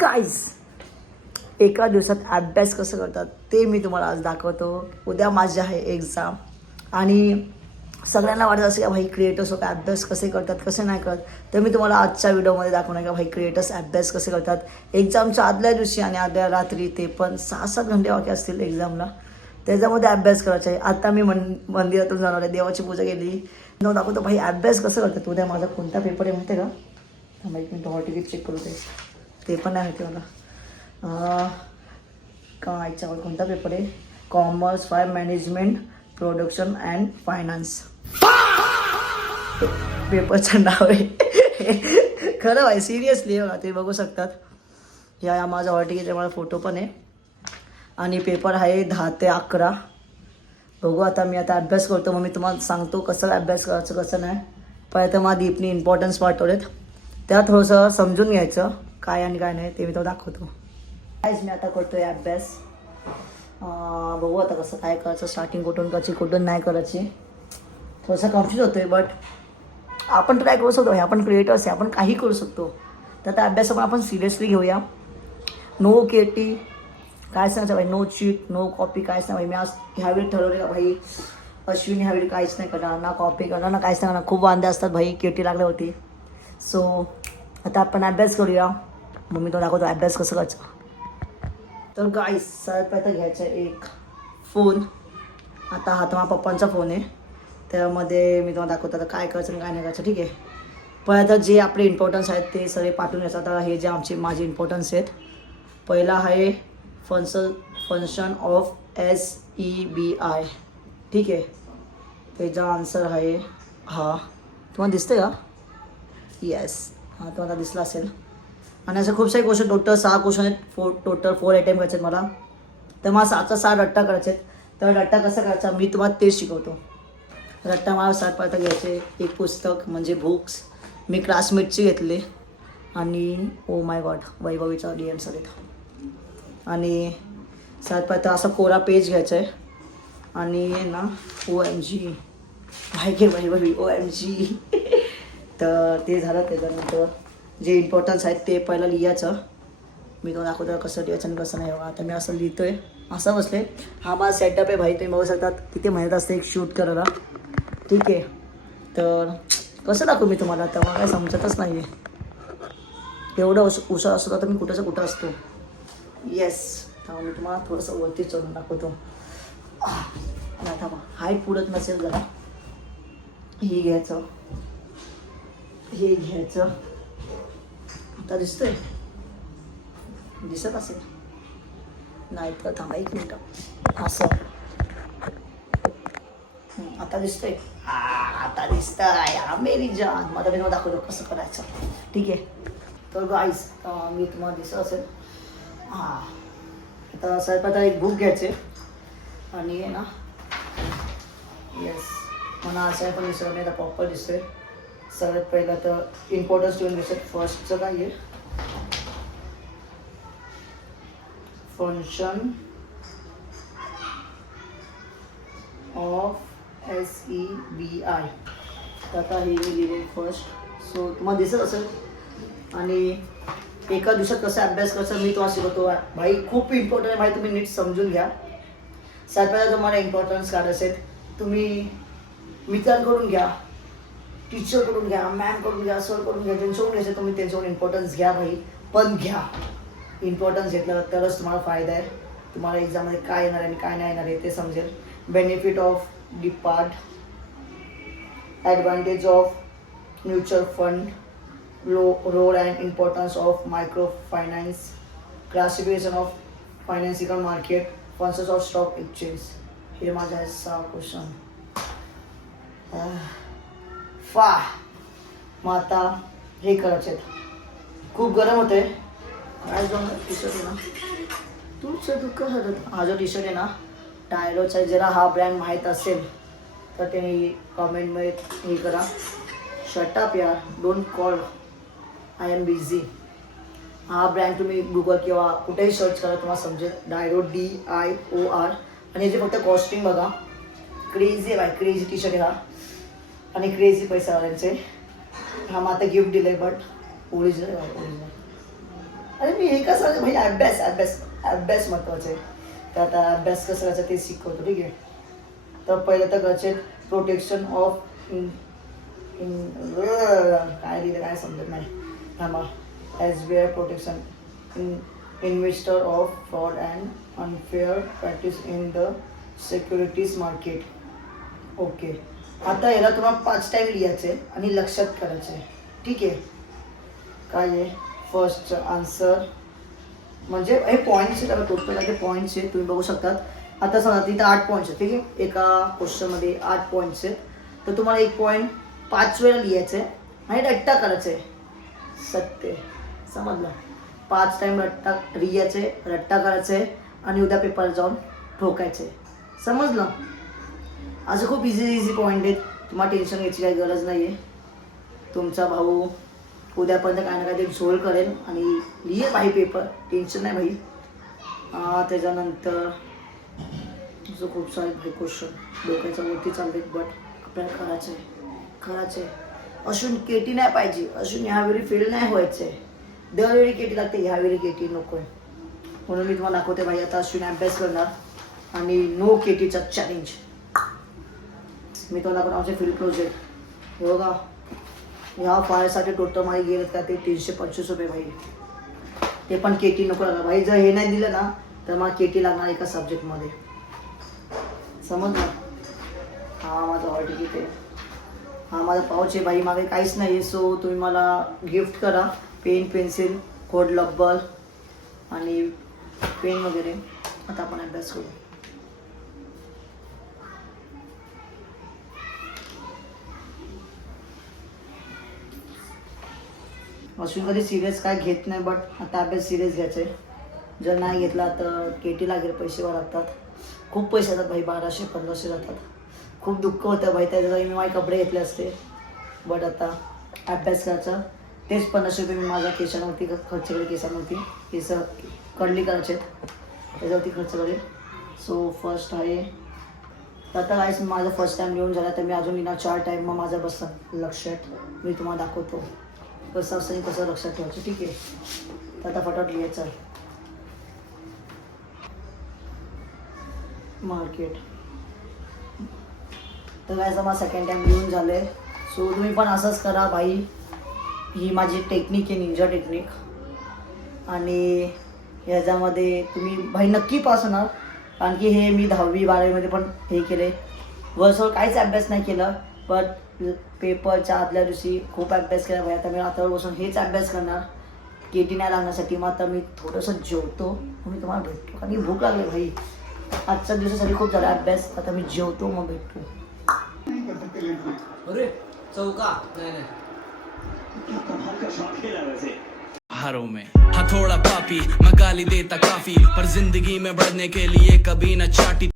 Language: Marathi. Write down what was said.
गाईज एका दिवसात अभ्यास कसं करतात ते मी तुम्हाला आज दाखवतो. उद्या माझी आहे एक्झाम आणि सगळ्यांना वाटत असेल का भाई क्रिएटर्स लोक अभ्यास कसे करतात कसे नाही करत. तर मी तुम्हाला आजच्या व्हिडिओमध्ये दाखवणार का भाई क्रिएटर्स अभ्यास कसे करतात एक्झामच्या आदल्या दिवशी आणि आदल्या रात्री. ते पण 6-7 घंटे बाकी असतील एक्झामला, त्याच्यामध्ये अभ्यास करायचा आहे. आता मी मंदिरातून जाणार आहे, देवाची पूजा केली, न दाखवतो भाई अभ्यास कसं करतात. उद्या माझा कोणता पेपर आहे माहिती आहे का? थांबा एक मिनिट, हॉल तिकीट चेक करू ते पण नाही माहिती मला. काय याच्यावर कोणता पेपर आहे? Commerce 5 management production and finance पेपरचं नाव आहे. खरं भाई सिरियसली बघा, ते बघू शकतात. या माझा हॉल तिकीटचा मला फोटो पण आहे आणि पेपर आहे 10 ते 11. बघू आता मी आता अभ्यास करतो, मग मी तुम्हाला सांगतो कसं अभ्यास करायचं कसं नाही. पहिलं तर मला दीपनी इम्पॉर्टन्स पाठवलेत, त्यात थोडंसं समजून घ्यायचं काय आणि काय नाही ते मी तो दाखवतो. कायच मी आता करतोय अभ्यास. बघू आता कसं काय करायचं, स्टार्टिंग कुठून करायची कुठून नाही करायची. थोडंसं कन्फ्यूज होतोय, बट आपण ट्राय करू शकतो. आपण क्रिएटर्स आहे, आपण काही करू शकतो. तर त्या अभ्यास आपण सिरियसली घेऊया. नो केटी काय सांगायचं भाई, नो चीट नो कॉपी काहीच नाही भाई. मी आज ह्यावेळी ठरवले का भाई अश्विनी ह्यावेळी काहीच नाही करणार, ना कॉपी करणार ना काहीच नाही करणार. खूप वांदे असतात भाई, केटी लागली होती. सो आता आपण अभ्यास करूया, मग मी तो दाखवतो अभ्यास कसं करायचं. तर गाईस सर्वात पहिलं घ्यायचं एक फोन. आता हा तर माझ्या पप्पांचा फोन आहे, त्यामध्ये मी तुम्हाला दाखवतो आता काय करायचं आणि काय नाही करायचं. ठीक आहे, पण आता जे आपले इम्पॉर्टन्स आहेत ते सगळे पाठवून घ्यायचं. आता हे जे माझे इम्पॉर्टन्स आहेत, पहिला आहे फंक्शन ऑफ SEBI. ठीक आहे, त्याचा आन्सर आहे हा. तुम्हाला दिसतं का? येस, हा तुम्हाला दिसला असेल. आणि असं खूप सारे क्वेश्चन, टोटल 6 क्वेश्चन आहेत. टोटल 4 अटेम्प्ट करायचे आहेत मला. तर मला 6चा 6 रट्टा करायचे आहेत. तर रट्टा कसा करायचा मी तुम्हाला तेच शिकवतो. रट्टा मला 7 पार्ट घ्यायचे. एक पुस्तक म्हणजे बुक्स मी क्लासमेटची घेतले आणि ओ माय गॉड वैभवीचा DM सर येतो. आणि 7 पार्ट असा कोरा पेज घ्यायचा आहे आणि ना OMG भाई घे वैभवी OMG. तर ते झालं. त्याच्यानंतर जे इम्पॉर्टन्स आहेत ते पहिलं लिहायचं. मी तो दाखवतो कसं लिहायचं आणि कसं नाही. आता मी असं लिहितो आहे, असं बसले. हा माझा सेटअप आहे भाई, तुम्ही बघू शकतात किती मेहनत असते एक शूट करायला. ठीक आहे, तर कसं दाखवू मी तुम्हाला, तर मला काय समजतच नाही आहे. एवढं हुशार असतो तर मी कुठं असतो. येस, तर मी तुम्हाला थोडंसं वरती चढून दाखवतो. आता मग हाईट पुरत नसेल जरा, हे घ्यायचं. आता दिसतंय, दिसत असेल नाही तर थांबा एक मिनिट. असं आता दिसतंय, आता दिसतंय मेरी जान. मला मी दाखवतो कसं करायचं. ठीक आहे, तर गाईस मी तुम्हाला दिसत असेल. हां, आता साहेब आता एक बुक घ्यायचे आणि आहे ना. येस, मला असं पण दिसत नाही, आता प्रॉपर दिसतोय. सगळ्यात पहिलं तर इम्पॉर्टन्स ठेवून दिसत. फर्स्टचं काय आहे, फंक्शन ऑफ SEBI. तर आता हे मी लिहिले फर्स्ट. सो तुम्हाला दिसत असेल. आणि एका दिवसात कसं अभ्यास करायचा मी तुम्हाला शिकवतो भाई. खूप इम्पॉर्टंट आहे भाई, तुम्ही नीट समजून घ्या. सगळ्यात पहिला तुम्हाला इम्पॉर्टन्स काढायचे आहेत. तुम्ही मित्रांकडून घ्या, टीचरकडून घ्या, मॅमकडून घ्या, सरकडून घ्या, त्यांच्याकडून घ्यायचं. तुम्ही त्यांच्याकडून इम्पॉर्टन्स घ्या भाई, पण घ्या. इम्पॉर्टन्स घेतलं तरच तुम्हाला फायदा आहे. तुम्हाला एक्झाममध्ये काय येणार आहे आणि काय नाही येणार आहे ते समजेल. Benefit of depart, advantage of mutual fund, role and importance of micro finance, classification of financial market, functions of stock exchange. हे माझे आहेत 6 क्वेश्चन. मग आता हे करायचे आहेत. खूप गरम होते. काय जाऊन टी शर्ट आहे ना तुमचं दुःख हरत. हा जो टी शर्ट आहे ना डायलोचा आहे. जरा हा ब्रँड माहीत असेल तर त्यांनी कॉमेंटमध्ये हे करा. शटअप यार, don't call, I am busy. हा ब्रँड तुम्ही गुगल किंवा कुठेही सर्च करा, तुम्हाला समजेल. डायरो DIOR. आणि याचे फक्त कॉस्टिंग बघा, क्रेझी आहे बाय, क्रेझी टी शर्ट आहे हा आणि क्रेझी पैसे वाल्यांचे. हा मग आता गिफ्ट दिलं आहे, बट ओरिजिनल आहे, ओरिजिनल. अरे मी हे कसं म्हणजे अभ्यास अभ्यास अभ्यास महत्वाचा आहे. तर आता अभ्यास कसं करायचं ते शिकवतो, ठीक आहे. तर पहिलं तर घरचे प्रोटेक्शन ऑफ काय लिहिलं काय समजत नाही थांबा. SBI protection investor of fraud and unfair practice in the securities market. Okay, आता याला तुम्हाला 5 टाईम लिहायचं आहे आणि लक्षात करायचं आहे, ठीक आहे. काय आहे फर्स्ट आन्सर म्हणजे हे पॉईंट्स आहेत, टोटल आहे पॉईंट्स आहेत तुम्ही बघू शकतात. आता समजा तिथं 8 पॉईंट्स आहेत, ठीक आहे. एका क्वेश्चनमध्ये 8 पॉईंट्स आहेत. तर तुम्हाला एक पॉईंट 5 वेळा लिहायचं आहे आणि रट्टा करायचं आहे. सत्य समजलं. 5 टाईम रट्टा लिहायचं आहे, रट्टा करायचं आहे आणि उद्या पेपर जाऊन ठोकायचं आहे. समजलं. असं खूप इझी पॉईंट आहेत, तुम्हाला टेन्शन घ्यायची काही गरज नाही आहे. तुमचा भाऊ उद्यापर्यंत काय ना काय ते झोल करेल आणि लिहे भाई पेपर, टेन्शन नाही भाई. त्याच्यानंतर तुझं खूप सारे भाई क्वेश्चन डोक्याच्या वरती चालले, बट आपल्याला करायचं आहे. अजून केटी नाही पाहिजे, अजून ह्यावेळी फेल नाही व्हायचं आहे. दरवेळी केटी लागते, ह्यावेळी केटी नको आहे. म्हणून मी तुम्हाला दाखवते भाई. आता अश्विन अभ्यास करणार आणि नो केटीचा चॅलेंज. मी तुम्हाला दाखवणार आमचे फील्ड प्रोजेक्ट. हे बघा, ह्या फायरसाठी टोटल माझे गेलेत का ते 325 रुपये भाई. ते पण केटी नको लागणार भाई. जर हे नाही दिलं ना तर मला केटी लागणार एका सब्जेक्टमध्ये. समजलं. हा माझा हॉल तिकीट आहे, हा माझा पाऊच आहे भाई. मागे काहीच नाही आहे. सो तुम्ही मला गिफ्ट करा पेन, पेन्सिल, खोड, रबर आणि पेन वगैरे. आता आपण अभ्यास करू. अश्विन कधी सिरियस काय घेत नाही, बट आता अभ्यास सिरियस घ्यायचा आहे. जर नाही घेतला तर केटी लागेल, पैसे लागतात. खूप पैसे जातात भाई, 1200-1500 जातात. खूप दुःख होतं भाई. त्याच्यासाठी मी माझे कपडे घेतले असते, बट आता अभ्यास करायचा. तेच 1500 रुपये मी माझ्या केसांवरती खर्च करेल. केस कडली करायचे आहेत, त्याच्यावरती खर्च करेल. सो फर्स्ट आहे. आता काहीच माझं फर्स्ट टाईम लिहून झाला, तर मी अजून येणार 4 टाईम. मग माझं बसतं लक्षात. मी तुम्हाला दाखवतो कसं असं आणि कसं लक्षात ठेवायचं, ठीक आहे. तर आता फटाफट लिहायचं. मार्केट. तर काय मला सेकंड टाईम लिहून झालं आहे. सो तुम्ही पण असंच करा भाई. ही माझी टेक्निक आहे, निंजा टेक्निक. आणि ह्याच्यामध्ये तुम्ही भाई नक्की पास होणार. कारण की हे मी 10वी-12वीमध्ये पण हे केले. वर्षभर काहीच अभ्यास नाही केला, पण पेपरच्या आदल्या दिवशी खूप अभ्यास केला भाई. आता मी रात्रभर बसून हेच अभ्यास करणार केटी नाही लागण्यासाठी. मग आता मी थोडंसं जेवतो, मग मी तुम्हाला भेटतो. कारण की भूक लागली भाई. आजच्या दिवसासाठी खूप झाला अभ्यास. आता मी जेवतो, मग भेटतो. अरे चौका नाही हारों में हथौड़ा पापी मैं गाली देता काफी पर जिंदगी में बढ़ने के लिए कभी न चाटी